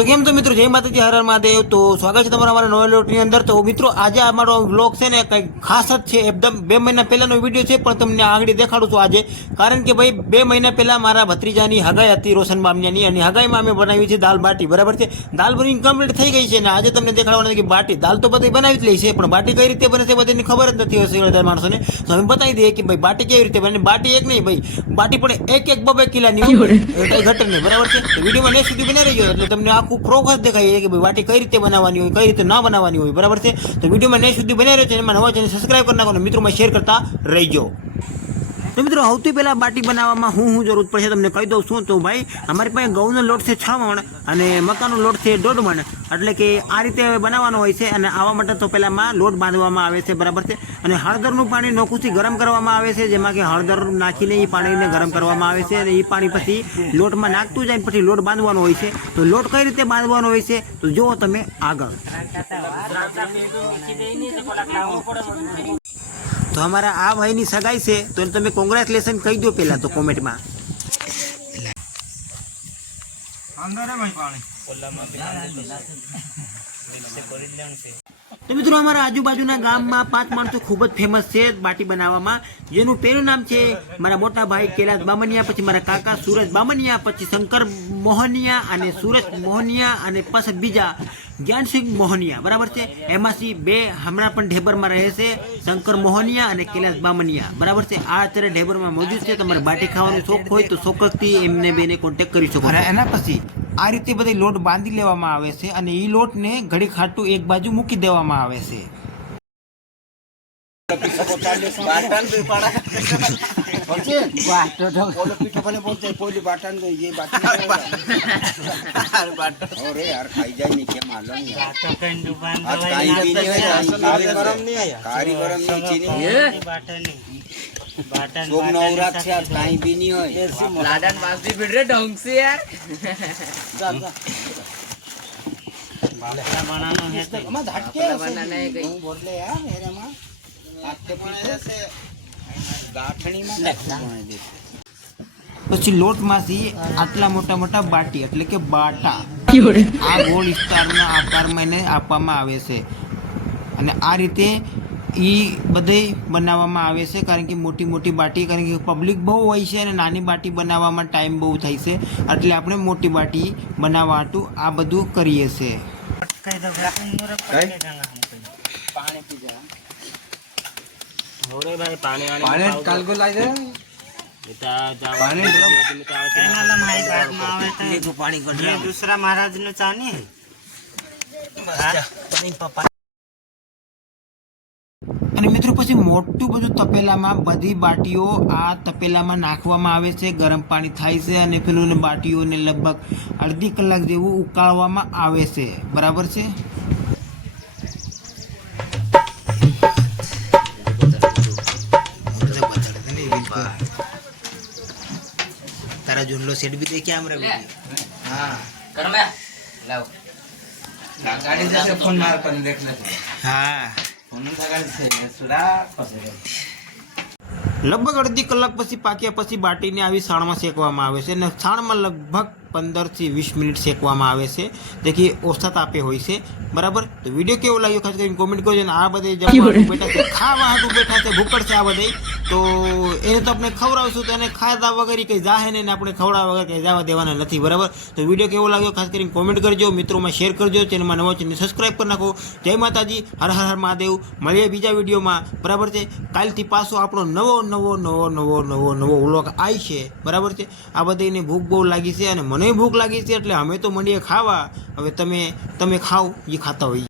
तो केम तो मित्रों जय माताजी हर हर महादेव। तो स्वागत है तमारा नवा लोटनी अंदर। तो मित्रों आज अमारो व्लॉग छे ने कई खास ज छे, एकदम 2 महीना पहेलानो विडियो छे, पण तमने आगळी देखाडું છું આજે। कारण के भाई 2 महीना पहेला मारा भत्रीजानी हगाई हती रोशन बामनियानी, अने हगाईमां अमे बनावी छे दाल बाटी। बराबर छे, दाल बनी कम्प्लीट थई गई छे ने आज तमने देखाडवानी के बाटी। दाल तो बधी बनावी ज लई छे, पण बाटी कई रीते बने छे बधाने खबर ज नथी हशे બધા માણસોને। तो हम बताई दઈએ कि भाई बाटी केवी रीते बने। बाटी एक नहीं भाई, बाटी पण एक 2 किलोनी होय, कई घट नहीं। बराबर छे, तो विडियोमां ने सुधी बने रहियो એટલે તમને આખું પ્રોસેસ દેખાય કે ભાઈ બાટી કઈ રીતે બનાવવાની હોય, કઈ રીતે ના બનાવવાની હોય। બરાબર છે, તો વિડીયોમાં ને સુધી બને રહ્યો છે, એમાં નવા ચેનલ સબસ્ક્રાઇબ કરી નાખો અને મિત્રોમાં શેર કરતા રહીજો। तो मित्रों સૌથી પહેલા બાટી બનાવવામાં હું જરૂર પડશે તમને કહી દઉં છું। તો ભાઈ અમારી પાસે ઘઉંનો લોટ છે 6 મણ અને મકાનો લોટ છે 1.5 મણ, એટલે કે આ રીતે બનાવવાનો હોય છે। અને આવા માટે તો પહેલામાં લોટ બાંધવામાં આવે છે। બરાબર છે, અને હળદરનું પાણી નોખુંથી ગરમ કરવામાં આવે છે, જેમાં કે હળદર નાખીને એ પાણીને ગરમ કરવામાં આવે છે અને એ પાણી પછી લોટમાં નાખતું જાય પછી લોટ બાંધવાનો હોય છે। તો લોટ કઈ રીતે બાંધવાનો હોય છે તો જુઓ તમે આગળ। तो हमारा आ भाई नी सगाई से तो तमे कोंग्रेचुलेशन कही दो पहला तो कमेंट में। तो मित्रों हमारा आजूबाजूना गाममां 5 माणसो खूब ज फेमस है बाटी बनाववामां, जेनुं पहेલું नाम है मारा मोटा भाई कैलाश बामनिया, पछी मारा काका सूरज बामनिया, पछी शंकर मोहनिया अने सूरज मोहनिया अने पाछळ बीजा ज्ञानसिंह मोहनिया। बराबर है, एमांथी 2 हमणां पण ढेबरमां रहे छे, शंकर मोहनिया अने कैलाश बामनिया। बराबर है, आ अत्यारे ढेबरमां मौजूद छे। तमारे बाटी खाવાનો शौक होय तो ચોક્કસથી એમને બેને કોન્ટેક્ટ કરી શકો। અને એના પછી આ રીતે બધી લોટ બાંધી લેવામાં આવે છે અને ઈ લોટને ઘડી ખાટું એક બાજુ મૂકી દેવામાં આવે છે। પછી લોટમાંથી આટલા મોટા મોટા બાટી એટલે કે બાટા આ ગોળ વિસ્તારના આકારમાં એને આપવામાં આવે છે અને આ રીતે એ બધે બનાવવામાં આવે છે। કારણ કે મોટી મોટી બાટી, કારણ કે પબ્લિક બહુ હોય છે અને નાની બાટી બનાવવામાં ટાઈમ બહુ થાય છે, એટલે આપણે મોટી બાટી બનાવવા હાટું આ બધું કરીએ છીએ। दूसरा महाराज ने चानी है। અને મિત્રો પછી મોટું બધું તપેલામાં બધી બાટીઓ આ તપેલામાં નાખવામાં આવે છે, ગરમ પાણી થાય છે અને પેલું બાટીઓને લગભગ અડધી કલાક જેવું ઉકાળવામાં આવે છે। બરાબર છે, तारा झुंडलो सेट भी देखिए हमरे वीडियो। हां कर ले लाओ गाड़ी जैसे फोन मार पर देख ले। हां फोन गाड़ी से सुरा फसे लगभग अर्धी कलाक पछी पाक्या पछी बाटीने आवी साणमां शेकवामां आवे छे ने साणमां लगभग 15 થી 20 મિનિટ શેકવામાં આવે છે। देखिए ઓછા તાપે હોય છે। બરાબર, તો વિડિયો કેવો લાગ્યો ખાસ કરીને કોમેન્ટ કરજો। અને આ બધે જમવા બેઠા છે, ખાવા હાટું બેઠા છે, ભૂકડ છે આ બધે, તો એને તો આપણે ખવડાવશું તો એને ખાધા વગર કંઈ જાહે ને આપણે ખવડાવવા વગર કંઈ જવા દેવાના નથી। બરાબર, તો વિડિયો કેવો લાગ્યો ખાસ કરીને કોમેન્ટ કરજો, મિત્રોમાં શેર કરજો, ચેનલમાં નવો ચેનલ સબસ્ક્રાઇબ કરી નાખો। જય માતાજી, હર હર મહાદેવ। મળીએ બીજા વિડીયોમાં। બરાબર છે, કાલથી પાછો આપણો નવો નવો નવો નવો નવો નવો વ્લોગ આવી છે। બરાબર છે, આ બધાને ભૂખ બહુ લાગી છે અને મને ભૂખ લાગી છે, એટલે અમે તો મંડીએ ખાવા। હવે તમે ખાઓ, એ ખાતા હોય।